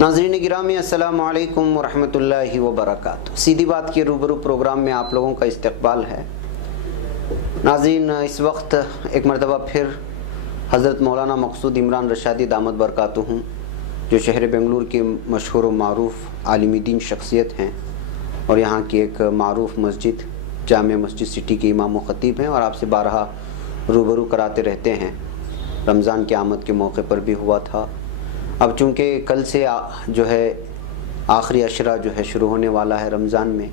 नाज़रीन गिरामी अस्सलामु अलैकुम वरहमतुल्लाहि वबरकातुहू। सीधी बात के रूबरू प्रोग्राम में आप लोगों का इस्तकबाल है। नाज़रीन, इस वक्त एक मरतबा फिर हज़रत मौलाना मक़सूद इमरान रशादी दामत बरकातुहू, जो शहर बेंगलुरु के मशहूर व मारूफ़ आलिमी दीन शख्सियत हैं और यहाँ की एक मारूफ़ मस्जिद जामे मस्जिद सिटी के इमाम व ख़तीब हैं और आपसे बारहा रूबरू कराते रहते हैं। रमज़ान के आमद के मौके पर भी हुआ था। अब चूँकि कल से जो है आखिरी अशरा जो है शुरू होने वाला है रमज़ान में,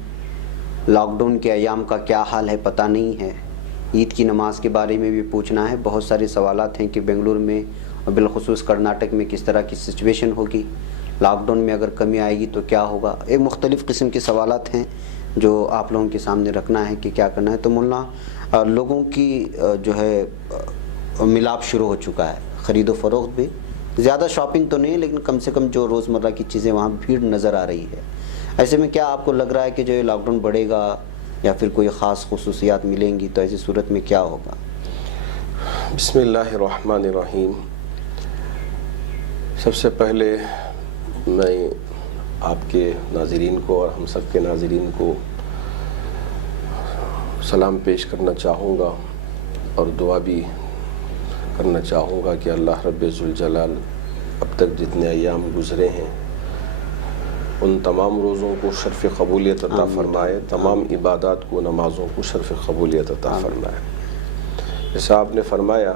लॉकडाउन के अयाम का क्या हाल है पता नहीं है। ईद की नमाज़ के बारे में भी पूछना है। बहुत सारे सवालात हैं कि बेंगलुरु में और बिलखुसूस कर्नाटक में किस तरह की सिचुएशन होगी, लॉकडाउन में अगर कमी आएगी तो क्या होगा। एक मुख्तलिफ़ किस्म के सवालात हैं जो आप लोगों के सामने रखना है कि क्या करना है। तो मुल्ला लोगों की जो है मिलाप शुरू हो चुका है, ख़रीदो फ़रोख्त भी, ज़्यादा शॉपिंग तो नहीं लेकिन कम से कम जो रोज़मर्रा की चीज़ें वहाँ भीड़ नज़र आ रही है। ऐसे में क्या आपको लग रहा है कि जो ये लॉकडाउन बढ़ेगा या फिर कोई ख़ास खुसूसियात मिलेंगी, तो ऐसी सूरत में क्या होगा? बिस्मिल्लाहिर्रहमानिर्रहीम। सबसे पहले मैं आपके नाज़रीन को और हम सब के नाज़रीन को सलाम पेश करना चाहूँगा और दुआ भी करना चाहूँगा कि अल्लाह रब्बुल जलाल अब तक जितने अय्याम गुज़रे हैं उन तमाम रोज़ों को शर्फ़ क़बूलियत अता फ़रमाए, तमाम इबादत को, नमाज़ों को शर्फ़ क़बूलियत अता फ़रमाए। जैसा आपने फ़रमाया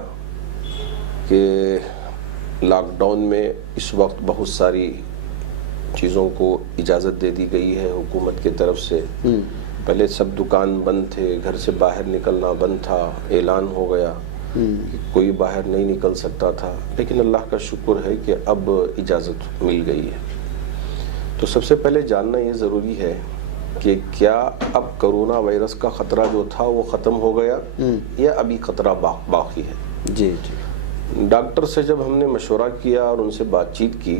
कि लॉकडाउन में इस वक्त बहुत सारी चीज़ों को इजाज़त दे दी गई है हुकूमत की तरफ से। पहले सब दुकान बंद थे, घर से बाहर निकलना बंद था, ऐलान हो गया कि कोई बाहर नहीं निकल सकता था, लेकिन अल्लाह का शुक्र है कि अब इजाज़त मिल गई है। तो सबसे पहले जानना ये ज़रूरी है कि क्या अब कोरोना वायरस का ख़तरा जो था वो ख़त्म हो गया या अभी ख़तरा बाकी है। जी जी। डॉक्टर से जब हमने मशवरा किया और उनसे बातचीत की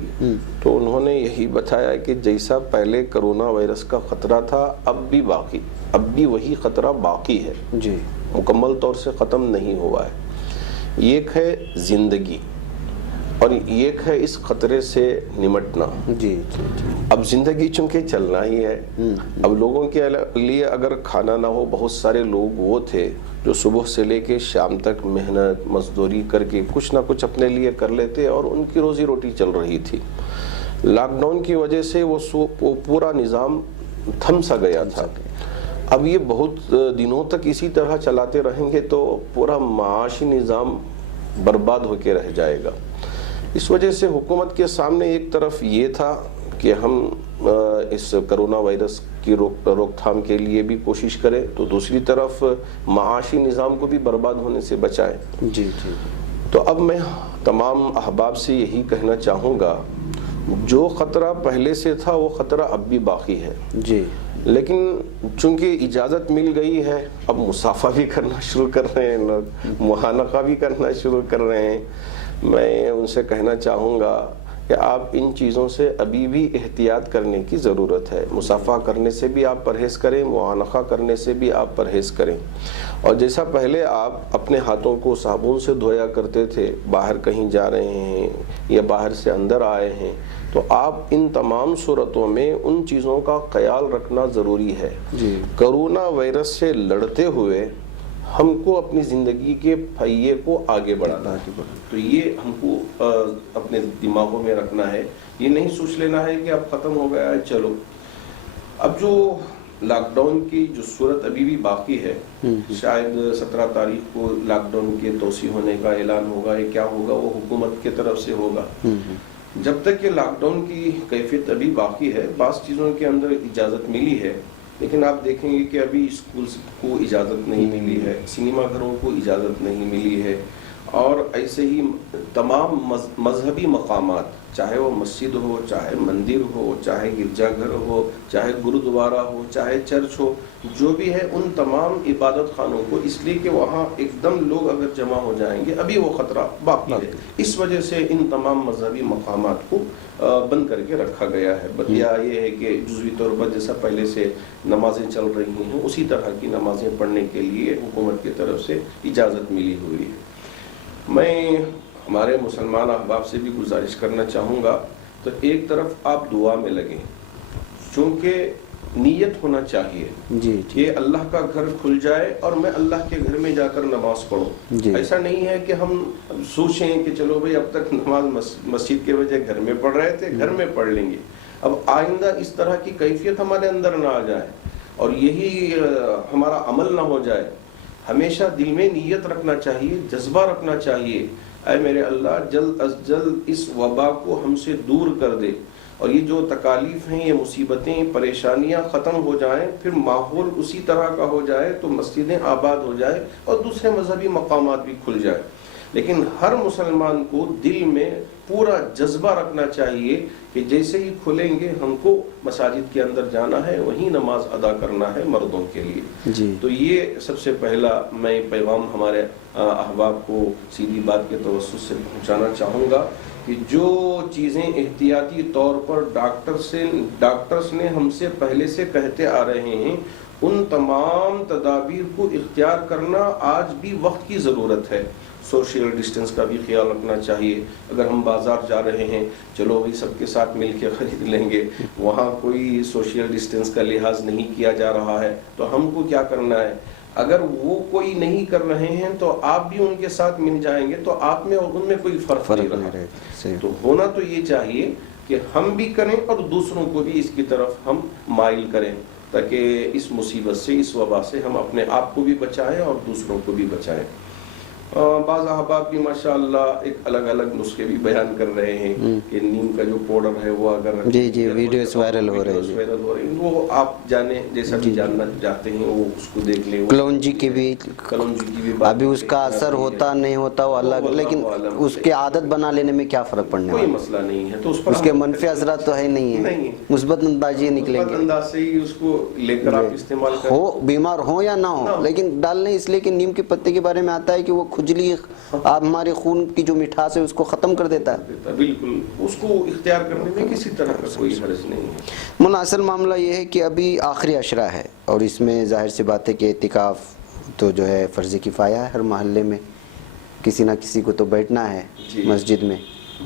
तो उन्होंने यही बताया कि जैसा पहले कोरोना वायरस का ख़तरा था अब भी वही ख़तरा बाकी है जी, मुकम्मल तौर से ख़त्म नहीं हुआ है। एक है ज़िंदगी और एक है इस ख़तरे से निमटना। जी जी जी। अब ज़िंदगी चूँकि चलना ही है, अब लोगों के लिए अगर खाना ना हो, बहुत सारे लोग वो थे जो सुबह से लेके शाम तक मेहनत मजदूरी करके कुछ ना कुछ अपने लिए कर लेते और उनकी रोज़ी रोटी चल रही थी। लॉकडाउन की वजह से वो पूरा निज़ाम थम सा गया था। अब ये बहुत दिनों तक इसी तरह चलाते रहेंगे तो पूरा माशी निज़ाम बर्बाद होके रह जाएगा। इस वजह से हुकूमत के सामने एक तरफ ये था कि हम इस कोरोना वायरस की रोकथाम के लिए भी कोशिश करें, तो दूसरी तरफ माशी निज़ाम को भी बर्बाद होने से बचाएं। जी जी। तो अब मैं तमाम अहबाब से यही कहना चाहूँगा, जो ख़तरा पहले से था वो ख़तरा अब भी बाकी है जी, लेकिन चूँकि इजाज़त मिल गई है अब मुसाफा भी करना शुरू कर रहे हैं लोग, मुहानका भी करना शुरू कर रहे हैं। मैं उनसे कहना चाहूँगा कि आप इन चीज़ों से अभी भी एहतियात करने की ज़रूरत है। मुसाफा करने से भी आप परहेज़ करें, मुआनका करने से भी आप परहेज़ करें। और जैसा पहले आप अपने हाथों को साबुन से धोया करते थे, बाहर कहीं जा रहे हैं या बाहर से अंदर आए हैं, तो आप इन तमाम सूरतों में उन चीज़ों का ख्याल रखना ज़रूरी है। कोरोना वायरस से लड़ते हुए हमको अपनी ज़िंदगी के पहिए को आगे बढ़ाना है। तो ये हमको अपने दिमागों में रखना है। ये नहीं सोच लेना है कि अब ख़त्म हो गया है चलो। अब जो लॉकडाउन की जो सूरत अभी भी बाकी है, शायद 17 तारीख को लॉकडाउन के तोसी होने का ऐलान होगा, या क्या होगा वो हुकूमत की तरफ से होगा। जब तक कि लॉकडाउन की कैफियत अभी बाकी है, बास चीज़ों के अंदर इजाज़त मिली है, लेकिन आप देखेंगे कि अभी स्कूल्स को इजाज़त नहीं मिली है, सिनेमा घरों को इजाज़त नहीं मिली है, और ऐसे ही तमाम मजहबी मकामात, चाहे वो मस्जिद हो, चाहे मंदिर हो, चाहे गिरजाघर हो, चाहे गुरुद्वारा हो, चाहे चर्च हो, जो भी है उन तमाम इबादत खानों को, इसलिए कि वहाँ एकदम लोग अगर जमा हो जाएंगे अभी वो ख़तरा बाकी है। इस वजह से इन तमाम मजहबी मकामात को बंद करके रखा गया है। बतिया ये है कि जुज़वी तौर पर जैसा पहले से नमाज़ें चल रही हैं उसी तरह की नमाज़ें पढ़ने के लिए हुकूमत की तरफ से इजाज़त मिली हुई है। मैं हमारे मुसलमान अहबाब से भी गुजारिश करना चाहूँगा تو ایک طرف آپ دعا میں لگیں، چونکہ نیت ہونا چاہیے جی کہ اللہ کا گھر کھل جائے اور میں اللہ کے گھر میں جا کر نماز پڑھوں. جی. ایسا نہیں ہے کہ ہم سوچیں کہ چلو بھئی اب تک نماز مسجد کے وجہ گھر میں پڑھ رہے تھے، گھر میں پڑھ لیں گے. اب آئندہ اس طرح کی کیفیت ہمارے اندر نہ آ جائے اور یہی ہمارا عمل نہ ہو جائے. ہمیشہ دل میں نیت رکھنا چاہیے، جذبہ رکھنا چاہیے، اے میرے اللہ جلد از جلد اس وبا کو ہم سے دور کر دے اور یہ جو تکالیف ہیں، یہ مصیبتیں، پریشانیاں ختم ہو جائیں، پھر ماحول اسی طرح کا ہو جائے تو مسجدیں آباد ہو جائے اور دوسرے مذہبی مقامات بھی کھل جائے. لیکن ہر مسلمان کو دل میں پورا جذبہ رکھنا چاہیے کہ جیسے ہی کھلیں گے ہم کو مساجد کے اندر جانا ہے، وہیں نماز ادا کرنا ہے مردوں کے لیے. جی. تو یہ سب سے پہلا میں پیغام ہمارے احباب کو سیدھی بات کے توسط سے پہنچانا چاہوں گا کہ جو چیزیں احتیاطی طور پر ڈاکٹرز نے ہم سے پہلے سے کہتے آ رہے ہیں، ان تمام تدابیر کو اختیار کرنا آج بھی وقت کی ضرورت ہے. سوشل ڈسٹنس کا بھی خیال رکھنا چاہیے. اگر ہم بازار جا رہے ہیں، چلو بھائی سب کے ساتھ مل کے خرید لیں گے، وہاں کوئی سوشل ڈسٹنس کا لحاظ نہیں کیا جا رہا ہے تو ہم کو کیا کرنا ہے؟ اگر وہ کوئی نہیں کر رہے ہیں تو آپ بھی ان کے ساتھ مل جائیں گے تو آپ میں اور ان میں کوئی فرق نہیں رہا. تو ہونا تو یہ چاہیے کہ ہم بھی کریں اور دوسروں کو بھی اس کی طرف ہم مائل کریں تاکہ اس مصیبت سے، اس وبا سے ہم اپنے آپ کو بھی بچائیں اور دوسروں کو بھی بچائیں. بعض احباب بھی ماشاءاللہ ایک الگ الگ نسخے بھی بیان کر رہے ہیں کہ نیم کا جو پاؤڈر ہے وہ اگر جی ویڈیوز وائرل ہو رہے ہیں، وہ آپ جانے جیسا بھی جاننا چاہتے ہیں وہ اس کو دیکھ لیں. کلونجی کی بھی ابھی اس کا اثر ہوتا نہیں ہوتا وہ الگ، لیکن اس کی عادت بنا لینے میں کیا فرق پڑنے کوئی والا، مسئلہ نہیں ہے. تو اس کے منفی اثرات تو ہے نہیں ہے، مثبت انداز یہ نکلیں گے. انداز سے ہی اس کو لے کر آپ استعمال کریں، ہو بیمار ہو یا نہ ہو، لیکن ڈالنے اس لیے کہ نیم کے پتے کے بارے میں آتا ہے کہ وہ کھجلی آپ ہمارے خون کی جو مٹھاس ہے اس کو ختم کر دیتا ہے. بالکل، اس کو اختیار کرنے میں کسی طرح کا کوئی حرج نہیں ہے. مناسب معاملہ یہ ہے کہ ابھی آخری عشرہ ہے اور اس میں ظاہر سی بات ہے کہ اعتکاف تو جو ہے فرض کفایہ ہے. ہر محلے میں کسی نہ کسی کو تو بیٹھنا ہے مسجد میں،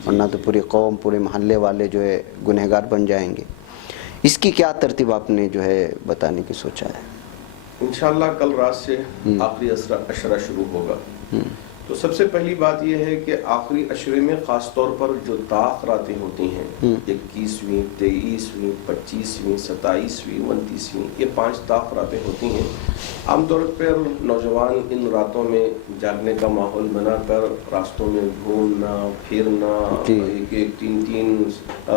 ورنہ تو پوری قوم، پورے محلے والے جو ہے گنہگار بن جائیں گے. اس کی کیا ترتیب آپ نے جو ہے بتانے کی سوچا ہے؟ انشاءاللہ کل رات سے آخری عشرہ شروع ہوگا. تو سب سے پہلی بات یہ ہے کہ آخری عشرے میں خاص طور پر جو طاق راتیں ہوتی ہیں، 21ویں، 23ویں، 25ویں، 27ویں، 29ویں، یہ 5 طاق راتیں ہوتی ہیں. عام طور پر نوجوان ان راتوں میں جاگنے کا ماحول بنا کر راستوں میں گھومنا پھرنا،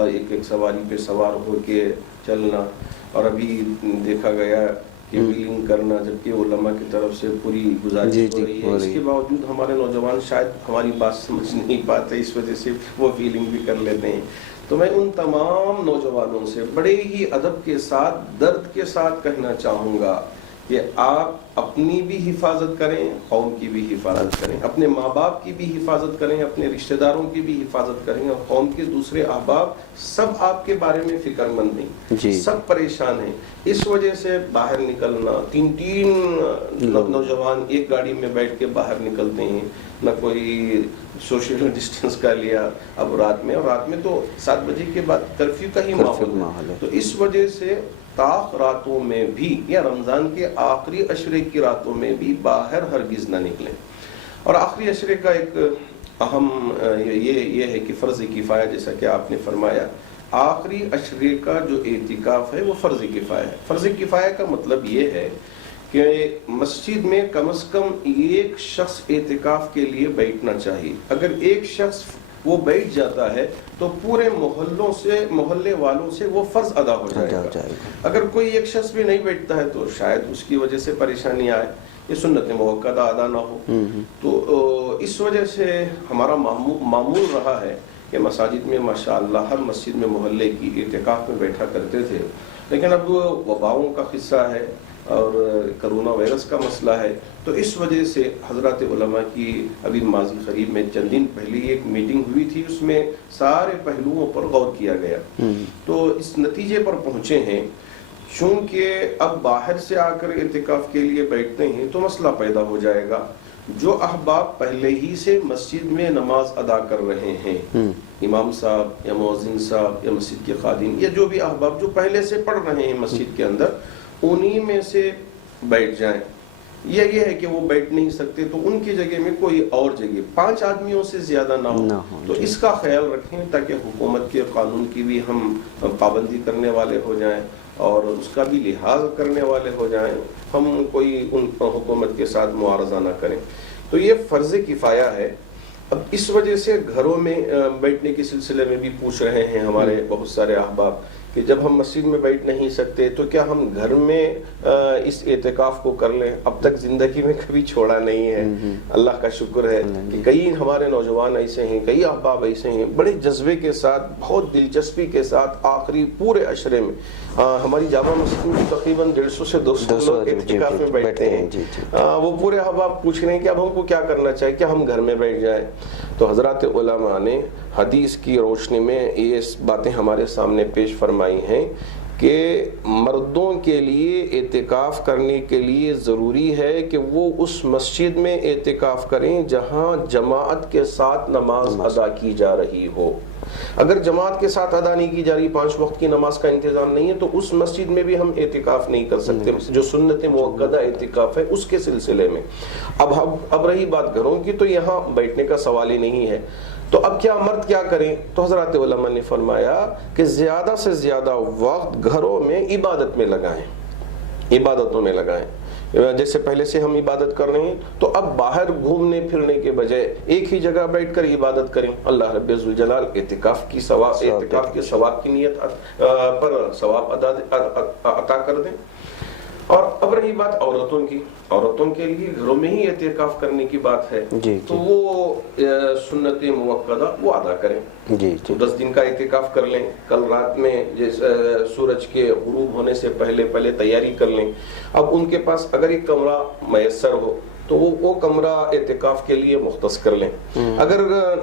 ایک سواری پہ سوار ہو کے چلنا، اور ابھی دیکھا گیا کہ ویلنگ کرنا، جبکہ علماء کی طرف سے پوری گزارش ہو رہی ہے. اس کے باوجود ہمارے نوجوان شاید ہماری بات سمجھ نہیں پاتے، اس وجہ سے وہ ویلنگ بھی کر لیتے ہیں. تو میں ان تمام نوجوانوں سے بڑے ہی ادب کے ساتھ، درد کے ساتھ کہنا چاہوں گا کہ آپ اپنی بھی حفاظت کریں، قوم کی بھی حفاظت کریں، اپنے ماں باپ کی بھی حفاظت کریں، اپنے رشتہ داروں کی بھی حفاظت کریں، اور قوم کے دوسرے احباب سب آپ کے بارے میں فکر مند ہیں، سب پریشان ہیں. اس وجہ سے باہر نکلنا، 3 نوجوان ایک گاڑی میں بیٹھ کے باہر نکلتے ہیں، نہ کوئی سوشل ڈسٹنس کا لیا. اب رات میں تو 7 بجے کے بعد کرفیو کا ہی ماحول ہے. تو اس وجہ سے طاق راتوں میں بھی یا رمضان کے آخری عشرے کی راتوں میں بھی باہر ہرگز نہ نکلیں. اور آخری عشرے کا ایک اہم یہ ہے کہ فرض کفایہ، جیسا کہ آپ نے فرمایا، آخری عشرے کا جو اعتکاف ہے وہ فرض کفایہ ہے. فرض کفایہ کا مطلب یہ ہے کہ مسجد میں کم از کم ایک شخص اعتکاف کے لیے بیٹھنا چاہیے. اگر ایک شخص وہ بیٹھ جاتا ہے تو پورے محلے والوں سے وہ فرض ادا ہو جائے گا. اگر کوئی ایک شخص بھی نہیں بیٹھتا ہے تو شاید اس کی وجہ سے پریشانی آئے، یہ سنت موقعہ ادا نہ ہو. تو اس وجہ سے ہمارا معمول رہا ہے کہ مساجد میں ماشاءاللہ ہر مسجد میں محلے کی اعتکاف میں بیٹھا کرتے تھے. لیکن اب وباؤں کا قصہ ہے اور کرونا وائرس کا مسئلہ ہے، تو اس وجہ سے حضرات علماء کی ابھی ماضی قریب میں چند دن پہلے ایک میٹنگ ہوئی تھی، اس میں سارے پہلوؤں پر غور کیا گیا. تو اس نتیجے پر پہنچے ہیں چونکہ اب باہر سے آ کر اعتکاف کے لیے بیٹھتے ہیں تو مسئلہ پیدا ہو جائے گا. جو احباب پہلے ہی سے مسجد میں نماز ادا کر رہے ہیں امام صاحب یا مؤذن صاحب یا مسجد کے خادم یا جو بھی احباب جو پہلے سے پڑھ رہے ہیں مسجد کے اندر، انہی میں سے بیٹھ جائیں. یا یہ ہے کہ وہ بیٹھ نہیں سکتے تو ان کی جگہ میں کوئی اور جگہ 5 آدمیوں سے زیادہ نہ ہو. تو اس کا خیال رکھیں تاکہ حکومت کے قانون کی بھی ہم پابندی کرنے والے ہو جائیں اور اس کا بھی لحاظ کرنے والے ہو جائیں، ہم کوئی ان حکومت کے ساتھ معارضہ نہ کریں. تو یہ فرض کفایہ ہے. اب اس وجہ سے گھروں میں بیٹھنے کے سلسلے میں بھی پوچھ رہے ہیں ہمارے بہت سارے احباب کہ جب ہم مسجد میں بیٹھ نہیں سکتے تو کیا ہم گھر میں اس اعتکاف کو کر لیں. اب تک زندگی میں کبھی چھوڑا نہیں ہے. اللہ کا شکر ہے کہ کئی ہمارے نوجوان ایسے ہیں، کئی احباب ایسے ہیں بڑے جذبے کے ساتھ، بہت دلچسپی کے ساتھ آخری پورے عشرے میں ہماری جامع مسجد میں تقریباً 150 سے 200 لوگ اعتکاف میں بیٹھتے ہیں. وہ پورے احباب پوچھ رہے ہیں کہ اب ہم کو کیا کرنا چاہیے، کیا ہم گھر میں بیٹھ جائیں. تو حضرات علماء نے حدیث کی روشنی میں یہ باتیں ہمارے سامنے پیش فرمائی ہیں کہ مردوں کے لیے اعتکاف کرنے کے لیے ضروری ہے کہ وہ اس مسجد میں اعتکاف کریں جہاں جماعت کے ساتھ نماز ادا کی جا رہی ہو. اگر جماعت کے ساتھ ادا نہیں کی جا رہی، 5 وقت کی نماز کا انتظام نہیں ہے، تو اس مسجد میں بھی ہم اعتکاف نہیں کر سکتے جو سنت موقدہ اعتکاف ہے اس کے سلسلے میں. اب رہی بات گھروں کی، تو یہاں بیٹھنے کا سوال ہی نہیں ہے. تو اب کیا مرد کیا کریں؟ تو حضرات علماء نے فرمایا کہ زیادہ سے زیادہ وقت گھروں میں عبادت میں لگائیں، عبادتوں میں لگائیں. جیسے پہلے سے ہم عبادت کر رہے ہیں تو اب باہر گھومنے پھرنے کے بجائے ایک ہی جگہ بیٹھ کر عبادت کریں. اللہ رب ذوالجلال اعتکاف کے ثواب کی نیت پر ثواب عطا کر دیں. اور اب رہی بات عورتوں کی، عورتوں کے لیے گھروں میں ہی اعتکاف کرنے کی بات ہے تو وہ سنت موقدہ وہ ادا کریں. تو 10 دن کا اعتکاف کر لیں. کل رات میں سورج کے غروب ہونے سے پہلے تیاری کر لیں. اب ان کے پاس اگر ایک کمرہ میسر ہو تو وہ کمرہ اعتکاف کے لیے مختص کر لیں. اگر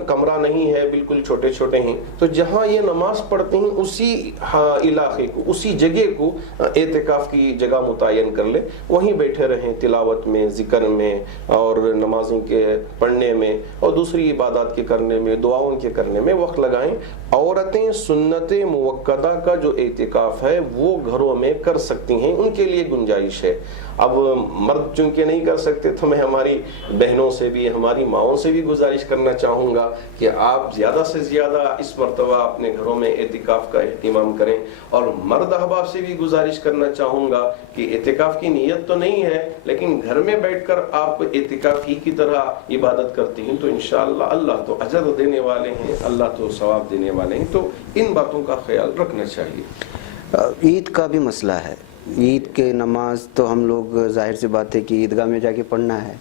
کمرہ نہیں ہے، بالکل چھوٹے چھوٹے ہیں، تو جہاں یہ نماز پڑھتے ہیں اسی علاقے کو، اسی جگہ کو اعتکاف کی جگہ متعین کر لیں. وہیں بیٹھے رہیں، تلاوت میں، ذکر میں اور نمازوں کے پڑھنے میں اور دوسری عبادات کے کرنے میں، دعاؤں کے کرنے میں وقت لگائیں. عورتیں سنت موقدہ کا جو اعتکاف ہے وہ گھروں میں کر سکتی ہیں، ان کے لیے گنجائش ہے. اب مرد چونکہ نہیں کر سکتے تو میں ہماری بہنوں سے بھی، ہماری ماؤں سے بھی گزارش کرنا چاہوں گا کہ آپ زیادہ سے زیادہ اس مرتبہ اپنے گھروں میں اعتکاف کا اہتمام کریں. اور مرد احباب سے بھی گزارش کرنا چاہوں گا کہ اعتکاف کی نیت تو نہیں ہے لیکن گھر میں بیٹھ کر آپ اعتکاف ہی کی طرح عبادت کرتے ہیں تو انشاءاللہ اللہ تو اجر دینے والے ہیں، اللہ تو ثواب دینے والے ہیں. تو ان باتوں کا خیال رکھنا چاہیے. عید کا بھی مسئلہ ہے. عید کے نماز تو ہم لوگ ظاہر سی بات ہے کہ عیدگاہ میں جا کے پڑھنا ہے.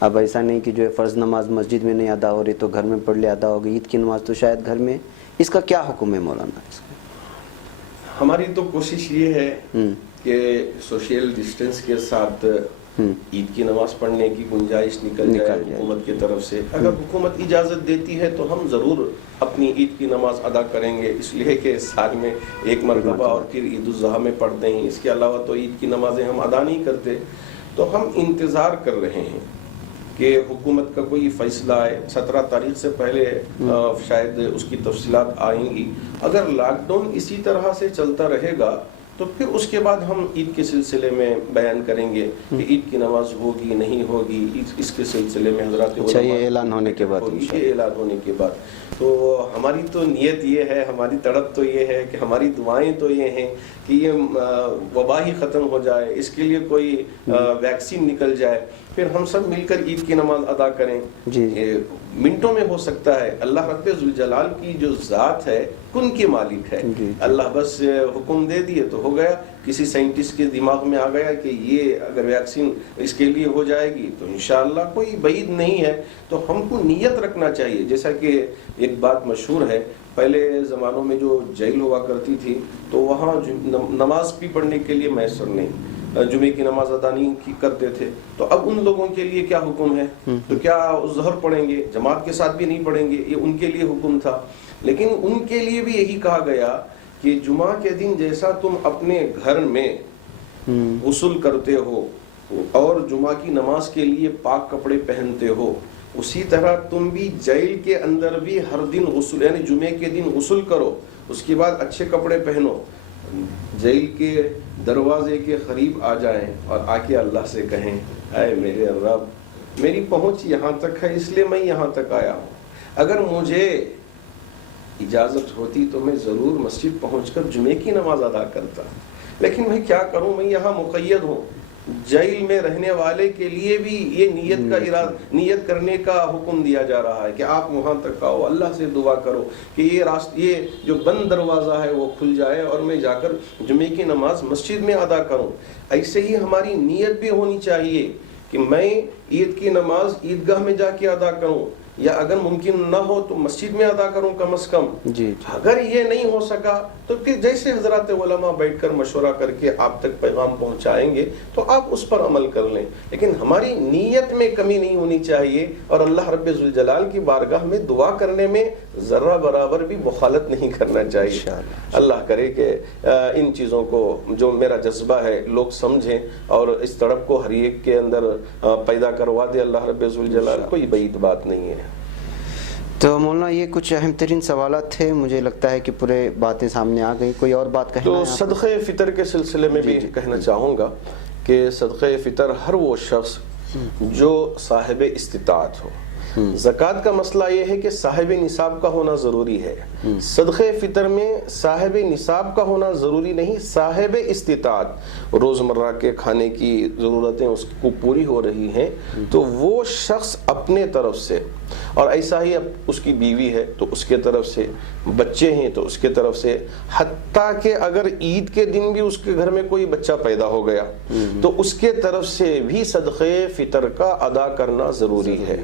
اب ایسا نہیں کہ جو ہے فرض نماز مسجد میں نہیں ادا ہو رہی تو گھر میں پڑھ لے ادا ہوگی. عید کی نماز تو شاید گھر میں. اس کا کیا حکم ہے مولانا؟ اس کا ہماری تو کوشش یہ ہے کہ سوشل ڈسٹینس کے ساتھ عید کی نماز پڑھنے کی گنجائش نکل جائے حکومت کی طرف سے. اگر حکومت اجازت دیتی ہے تو ہم ضرور اپنی عید کی نماز ادا کریں گے، اس لیے کہ سال میں ایک مرتبہ اور پھر عید الاضحیٰ میں پڑھتے ہیں. اس کے علاوہ تو عید کی نمازیں ہم ادا نہیں کرتے. تو ہم انتظار کر رہے ہیں کہ حکومت کا کوئی فیصلہ آئے. 17 تاریخ سے پہلے شاید اس کی تفصیلات آئیں گی. اگر لاک ڈاؤن اسی طرح سے چلتا رہے گا تو پھر اس کے بعد ہم عید کے سلسلے میں بیان کریں گے کہ عید کی نماز ہوگی نہیں ہوگی. اس کے سلسلے میں حضرات یہ اعلان ہونے کے بعد یہ اعلان ہونے کے بعد تو ہماری تو نیت یہ ہے، ہماری تڑپ تو یہ ہے کہ ہماری دعائیں تو یہ ہیں کہ یہ وبا ہی ختم ہو جائے، اس کے لیے کوئی ویکسین نکل جائے، پھر ہم سب مل کر عید کی نماز ادا کریں. منٹوں میں ہو سکتا ہے. اللہ رب ذوالجلال کی جو ذات ہے کن کے مالک ہے. اللہ بس حکم دے دیے تو ہو گیا. کسی سائنٹسٹ کے دماغ میں آ گیا کہ یہ اگر ویکسین اس کے لیے ہو جائے گی تو انشاءاللہ کوئی بعید نہیں ہے. تو ہم کو نیت رکھنا چاہیے. جیسا کہ ایک بات مشہور ہے، پہلے زمانوں میں جو جیل ہوا کرتی تھی تو وہاں نماز بھی پڑھنے کے لیے میسر نہیں، جمعے کی نماز ادا نہیں کرتے تھے. تو اب ان لوگوں کے لیے کیا حکم ہے؟ تو کیا ظہر پڑھیں گے؟ جماعت کے ساتھ بھی نہیں پڑھیں گے، یہ ان کے لیے حکم تھا. لیکن ان کے لیے بھی یہی کہا گیا کہ جمعہ کے دن جیسا تم اپنے گھر میں غسل کرتے ہو اور جمعہ کی نماز کے لیے پاک کپڑے پہنتے ہو، उसी तरह तुम भी जेल के अंदर भी हर दिन गुस्ल यानी जुमे के दिन गुस्ल करो, उसके बाद अच्छे कपड़े पहनो, जेल के दरवाजे के करीब आ जाएं और आके अल्लाह से कहें, ऐ मेरे रब, मेरी पहुंच यहाँ तक है इसलिए मैं यहाँ तक आया हूँ, अगर मुझे इजाज़त होती तो मैं ज़रूर मस्जिद पहुंचकर जुमे की नमाज अदा करता, लेकिन मैं क्या करूं, मैं यहाँ मुक़य्यद हूँ। जेल में रहने वाले के लिए भी ये नियत करने का हुक्म दिया जा रहा है कि आप वहाँ तक आओ, अल्लाह से दुआ करो कि ये जो बंद दरवाज़ा है वो खुल जाए और मैं जाकर जुमे की नमाज मस्जिद में अदा करूँ। ऐसे ही हमारी नीयत भी होनी चाहिए कि मैं ईद की नमाज ईदगाह में जाके अदा करूँ, या अगर मुमकिन ना हो तो मस्जिद में अदा करूं कम से कम। जी। अगर ये नहीं हो सका तो फिर जैसे हजरत उलमा बैठकर मशवरा करके आप तक पैगाम पहुंचाएंगे तो आप उस पर अमल कर लें, लेकिन हमारी नीयत में कमी नहीं होनी चाहिए और अल्लाह रब्बुल जुल जलाल की बारगाह में दुआ करने में जर्रा बराबर भी मुखालत नहीं करना चाहिए। अल्लाह करे कि इन चीज़ों को, जो मेरा जज्बा है, लोग समझें और इस तड़प को हर एक के अंदर पैदा करवा दे अल्लाह रब्बुल जुल जलाल। कोई बईद बात नहीं है। तो मौलाना ये कुछ अहम तरीन सवालात थे, मुझे लगता है कि पूरे बातें सामने आ गई। कोई और बात कहना तो है? सदक़े फ़ितर के सिलसिले में भी कहना चाहूँगा कि सदक़े फ़ितर हर वो शख्स जो साहिब इस्तिताअत हो। ज़कात का मसला ये है कि साहिब निसाब का होना ज़रूरी है। सदक़े फ़ितर में साहिब निसाब का होना ज़रूरी नहीं, साहिब इस्तिताअत, रोज़मर्रा के खाने की ज़रूरतें उसको पूरी हो रही हैं तो वो शख्स अपने तरफ से, और ऐसा ही अब उसकी बीवी है तो उसके तरफ से, बच्चे हैं तो उसके तरफ से, हत्ता कि अगर ईद के दिन भी उसके घर में कोई बच्चा पैदा हो गया तो उसके तरफ से भी सदक़े फ़ितर का अदा करना ज़रूरी है।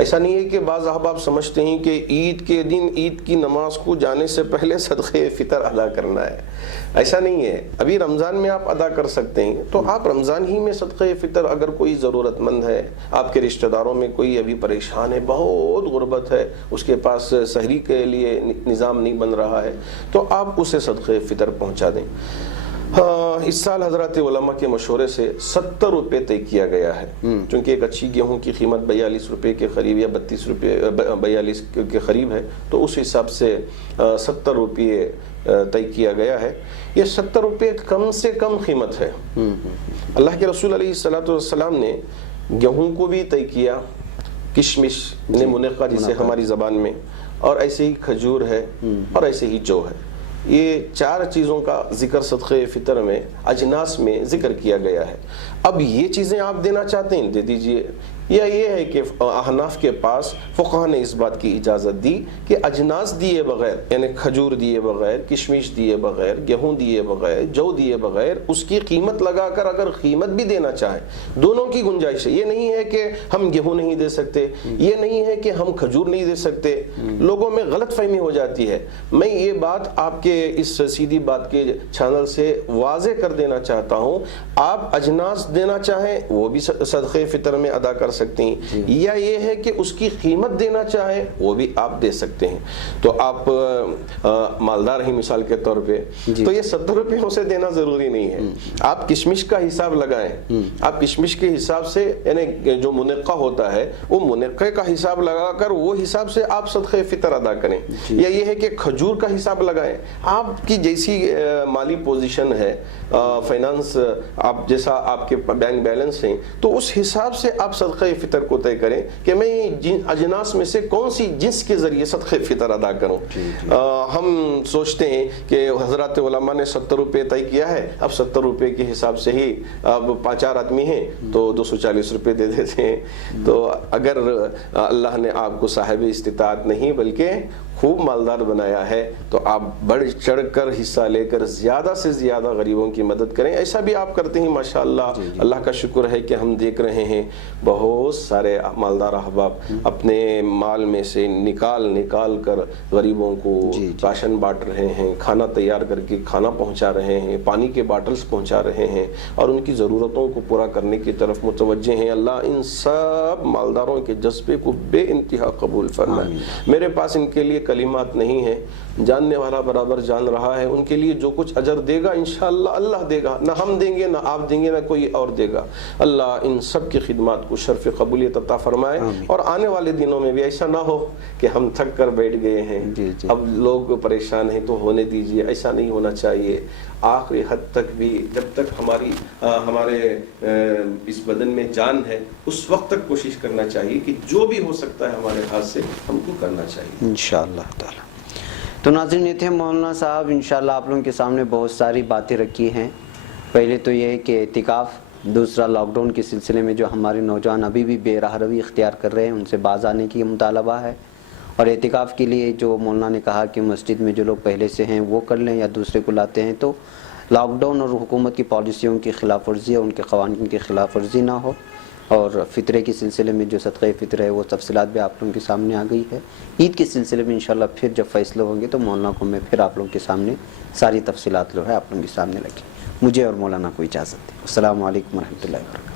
ऐसा नहीं है कि बाज़ अहबाब समझते हैं कि ईद के दिन ईद की नमाज को जाने से पहले सदक़े फ़ितर अदा करना है, ऐसा नहीं है। अभी रमज़ान में आप अदा कर सकते हैं तो आप रमज़ान ही में सदक़े फ़ितर, अगर कोई ज़रूरतमंद है, आपके रिश्तेदारों में कोई अभी परेशान है, बहुत गुर्बत है, उसके पास सहरी के लिए निज़ाम नहीं बन रहा है, तो आप उसे सदक़े फ़ितर पहुँचा दें। हाँ, इस साल हजरत उलमा के मशवरे से 70 रुपये तय किया गया है, क्योंकि एक अच्छी गेहूं की कीमत 42 रुपये के करीब या 32 रुपये 42 के करीब है, तो उस हिसाब से 70 रुपये तय किया गया है। ये 70 रुपये कम से कम कीमत है। अल्लाह के रसूल अलैहिस्सलातु वस्सलाम ने गेहूं को भी तय किया, किशमिश ने मुनक्का जिसे हमारी ज़बान में, और ऐसे ही खजूर है और ऐसे ही जौ है। ये 4 चीज़ों का जिक्र सदक़े फ़ितर में अजनास में जिक्र किया गया है। अब ये चीज़ें आप देना चाहते हैं दे दीजिए, या ये है कि अहनाफ के पास फ़ुक़हा ने इस बात की इजाज़त दी कि अजनास दिए बग़ैर, यानी खजूर दिए बग़ैर, किशमिश दिए बग़ैर, गेहूँ दिए बग़ैर, जौ दिए बग़ैर, उसकी कीमत लगाकर अगर कीमत भी देना चाहें, दोनों की गुंजाइश है। ये नहीं है कि हम गेहूँ नहीं दे सकते, ये नहीं है कि हम खजूर नहीं दे सकते, लोगों में गलत फहमी हो जाती है। मैं ये बात आपके इस सीधी बात के चैनल से वाज़े कर देना चाहता हूँ, आप अजनास देना चाहें वो भी सदक़े फ़ितर में अदा कर सकते हैं, या ये है कि उसकी कीमत देना चाहे वो भी आप दे सकते हैं। तो आप मालदार हैं मिसाल के तौर पे, तो ये 70 रुपयों से देना ज़रूरी नहीं है। आप किशमिश का हिसाब लगाएं, आप किशमिश के हिसाब से, यानी जो मुनक्का होता है वो मुनक्के का हिसाब लगाकर वो हिसाब से आप सदक़े फ़ितर अदा करें, या ये है कि खजूर का हिसाब लगाएं। आपकी जैसी माली पोजीशन है, फाइनेंस आप जैसा आपके बैंक बैलेंस हैं, तो उस हिसाब से आप सदक़े फ़ितर को तय करें कि मैं अजनास में से कौन सी जिन्स के ज़रिए सदक़े फ़ितर अदा करूं। हम सोचते हैं कि हज़रत उलमा ने 70 रुपये तय किया है, अब 70 रुपये के हिसाब से ही, अब 5-4 आदमी हैं तो 240 रुपये दे देते हैं। तो अगर अल्लाह ने आपको साहिब इस्तिताअत नहीं बल्कि खूब मालदार बनाया है तो आप बढ़ चढ़ कर हिस्सा लेकर ज़्यादा से ज़्यादा गरीबों की मदद करें। ऐसा भी आप करते हैं माशाअल्लाह, अल्लाह का शुक्र है कि हम देख रहे हैं बहुत सारे मालदार अहबाब अपने माल में से निकाल कर गरीबों को राशन बांट रहे हैं, खाना तैयार करके खाना पहुंचा रहे हैं, पानी के बाटल्स पहुंचा रहे हैं और उनकी ज़रूरतों को पूरा करने की तरफ मुतवज्जे हैं। अल्लाह इन सब मालदारों के जज्बे को बे इंतहा कबूल फरमाए। मेरे पास इनके लिए कलिमात नहीं है, जानने वाला बराबर जान रहा है, उनके लिए जो कुछ अजर देगा इंशाअल्लाह अल्लाह देगा, ना हम देंगे ना आप देंगे ना कोई और देगा। अल्लाह इन सब की खिदमत को शर्फ कबूलियत अता फरमाए और आने वाले दिनों में भी ऐसा ना हो कि हम थक कर बैठ गए हैं, अब लोग परेशान हैं तो होने दीजिए, ऐसा नहीं होना चाहिए। आखिरी हद तक भी जब तक हमारे इस बदन में जान है उस वक्त तक कोशिश करना चाहिए कि जो भी हो सकता है हमारे हाथ से हमको करना चाहिए इंशाअल्लाह ताला। तो नाज़रीन, ये थे मौलाना साहब। इंशाअल्लाह आप लोगों के सामने बहुत सारी बातें रखी हैं। पहले तो ये है कि एतिकाफ़, दूसरा लॉकडाउन के सिलसिले में जो हमारे नौजवान अभी भी बेराहरवी इख्तियार कर रहे हैं उनसे बाज आने की मुतालबा है, और एतिकाफ़ के लिए जो मौलाना ने कहा कि मस्जिद में जो लोग पहले से हैं वो कर लें या दूसरे को लाते हैं, तो लॉकडाउन और हुकूमत की पॉलिसियों की खिलाफ वर्जी है, उनके क़वानीन की खिलाफ वर्जी ना हो। और फ़ितरे के सिलसिले में जो सदक़े फ़ितर है वो तफसीलात भी आप लोगों के सामने आ गई है। ईद के सिलसिले में इंशाअल्लाह फिर जब फ़ैसले होंगे तो मौलाना को मैं फिर आप लोगों के सामने सारी तफसीलात जो है आप लोगों के सामने रखी। मुझे और मौलाना को इजाज़त दें। अस्सलामु अलैकुम व रहमतुल्लाहि व बरकातहू।